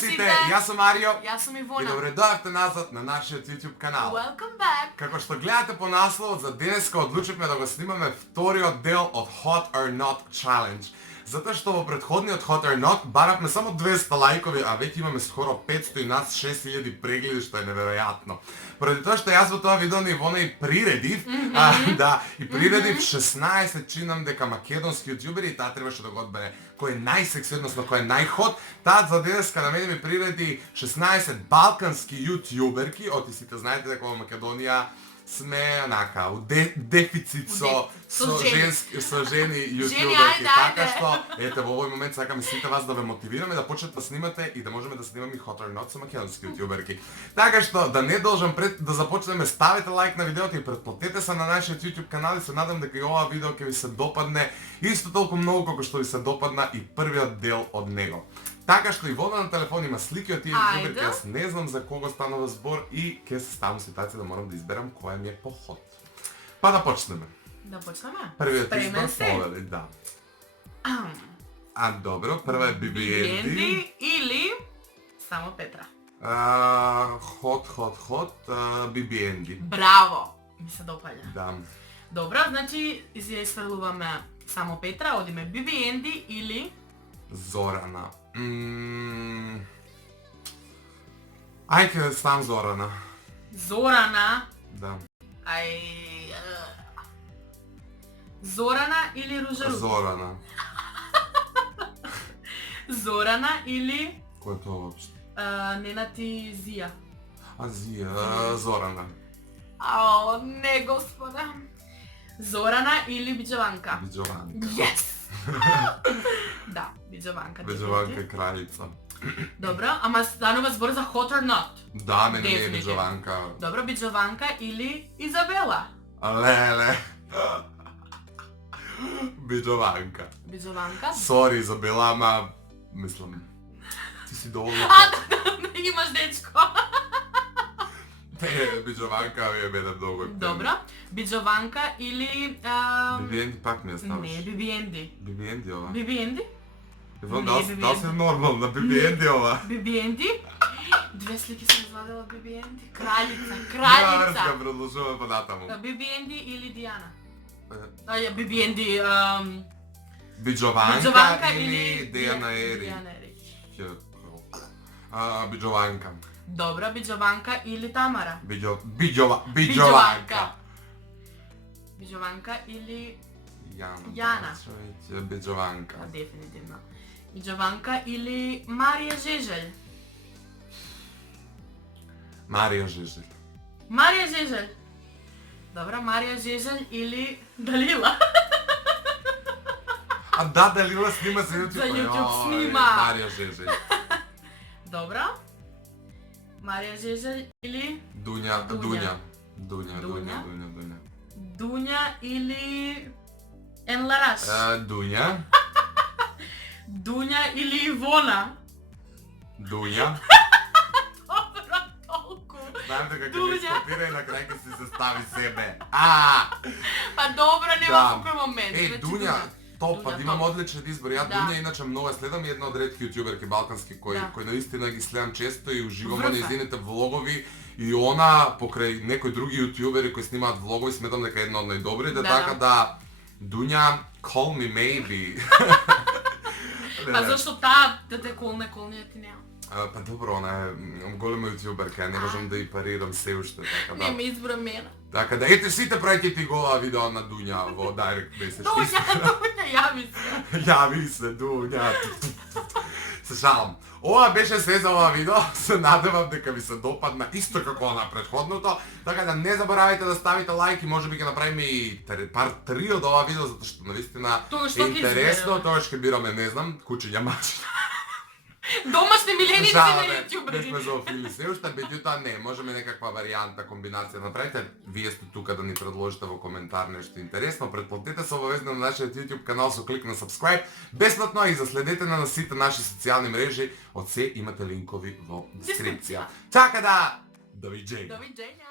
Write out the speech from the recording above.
сите, јас сум Марио. Јас сум И Ивона. добре дојавте назад на нашиот YouTube канал. Welcome back. Како што гледате по насловот, за денеска одлучивме да го снимаме вториот дел од Hot or Not Challenge. Затоа што во претходниот Hot or Not баравме само 200 лајкови, а веќе имаме скоро 500 и нас 6000 прегледи, што е неверојатно. Поради тоа што јас во тоа видео на Ивона и приредив, и приредив 16, чинам дека македонски јутјубери, и таа требаше да го одбере кој е најсекси, односно кој е најхот. Таа за денеска на мене ми приреди 16 балкански јутјуберки, оти сите знаете дека во Македонија сме онака у дефицит со жени јутјуберки, така што ете во овој момент сакаме сите вас да ве мотивираме да почнете да снимате и да можеме да снимаме Hot or Not со македонски јутјуберки. Така што да не должам пред да започнеме, ставете лайк на видеото и претплатете се на нашиот YouTube канал и се надам дека и ова видео ќе ви се допадне исто толку многу колку што ви се допадна и првиот дел од него. Така што Ивона на телефон има слики од тие јутјуберки, јас не знам за кого станува збор и ќе се ставам ситуација да морам да изберам која ми е поход. Па да почнеме. Да почнеме? Првиот избор повели, да. Добро, прва е Биби или само Петра. Хот, Биби Енди. Браво! Ми се допаѓа. Да. Добро, значи ја исфрлуваме само Петра, одиме Биби Енди или Зорана. Ајде ставам Зорана. Зорана. Да. Зорана или Ружа Руди? Зорана. Зорана или Кој е тоа воопшто? Ненати Зија? Зија, Зорана. Ао, не господа. Зорана или Биџаванка? Биџаванка. Yes! Да, Биџаванка. Биџаванка е краљица. Добро, ама станува збор за Hot or Not. Да, мене не е Биџаванка. Добро, Биџаванка или Изабела? Леле. Биџаванка. Биџаванка? Сори, Изабела, ама мислам ти си доволно. Имаш дечко. Биџаванка ми е мене многу. Добро, Биџаванка или Биби Енди пак ми ја ставаш. Не, Биби Енди. Биби Енди ова. Биби Енди? Иван, да се нормална, Биби Енди ова. Биби Енди? Две слики съм извадила Биби Енди. Кралица. Да, продолжуваме понатаму. Биби Енди или Диана? Биби Енди, Биџаванка или Диана Ери? Диана Ери. Биџаванка. Добро, Биџаванка или Тамара? Биџаванка. Биџаванка или Јана. Биџаванка. Дефинитивно. Биџаванка или Марија Жежелј? Марија Жежелј. Марија Жежелј. Добро, Марија Жежелј или Далила? Да, Далила снима за YouTube. За YouTube снима. Марија Жежелј. Добро. Марија Жежелј или Дуња. Дуња или Енлараш? Дуња. Дуња или Ивона? Дуња. Добро, толку. Знаем дека ќе ми стопира и на крај ќе си се стави себе. Па добро, нема покрај момент. Дуња, топ, да имам одличен избор. Ја Дуња иначе многу следам и една од ретки јутјуберки балкански кои наистина ги следам често и уживам во нејзините влогови. И она покрај некои други јутјубери кои снимаат влогови сметам дека е една од најдобрите, така да Дуња, call me maybe. Па зашто таа да те колне ти нема? Па добро, она е голема јутјуберка, не можам да ја парирам се уште, така да. Не ме избра мене. Така да, ете сите праќите го ова видео на Дуња во Direct Message. Дуња, јави се. Јави се, Дуња. Се шалам. Ова беше се за ова видео, се надевам дека ви се допадна исто како на претходното, така да не заборавајте да ставите лайк и можеби ќе направиме и парт 3 од ова видео, затоа што навистина е интересно, тоа ќе бираме, не знам, кучиња мачиња. Домашни миленици на јутјубери. Не сме зоофили се уште, меѓутоа не, можеме некаква варијанта, комбинација да направите. Вие сте тука да ни предложите во коментар нешто интересно. Претплатете се обавезно на нашиот YouTube канал со клик на subscribe, бесплатно, и заследете на сите наши социјални мрежи, од се имате линкови во дескрипција. Така да, довиѓење. Довиѓење.